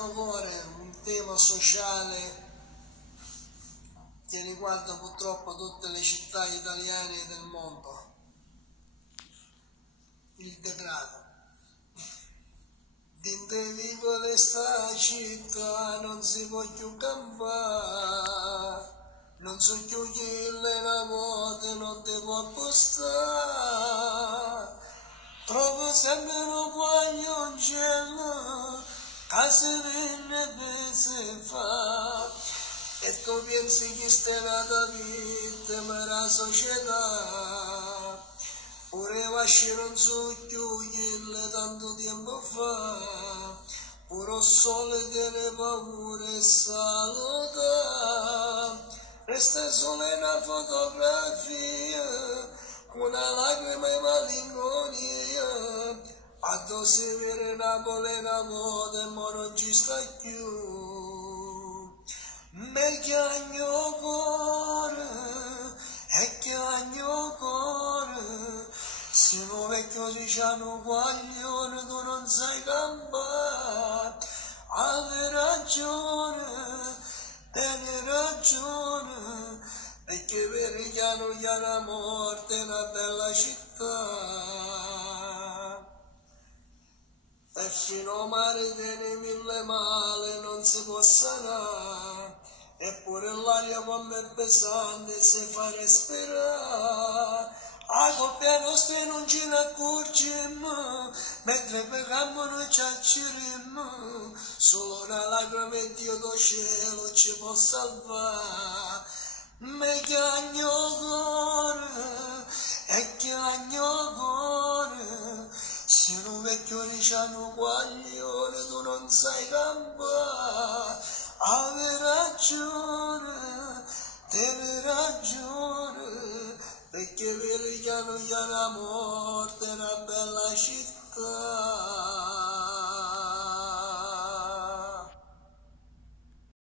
mio cuore un tema sociale che riguarda purtroppo tutte le città italiane e del mondo, il degrado. Dentro vivo questa città non si può più campare, non so più chi le la voce non ti può appostare, trovo sempre un guaglioncello che si viene per si fa, e tu pensi che stai nata vittima della società, pure vasci non so più tanto tempo fa, pure il sole tiene paura e saluta, resta solo una fotografia, con una lacrima e malinconia, addosso per Napoli e Napoli e mo non ci sta più. Me chiagno cuore, e chiagno cuore, sono vecchio diciamo guaglione, tu non sai campare, avevi ragione, tieni ragione, perché per chiano la morte è una bella città. E fino a mare tiene mille male, non si può sanare, eppure l'aria come è pesante si fa respirare. A coppia nostra non ce ne accorgiamo, mentre pecammo noi ci acceremmo, solo una lacrima e Dio do cielo ci può salvare. Me chiagno cuore, e chiagno cuore, se un vecchio diciamo guaglione tu non sai campare, avevi ragione, tieni ragione, perché per chiano la morte è una bella città.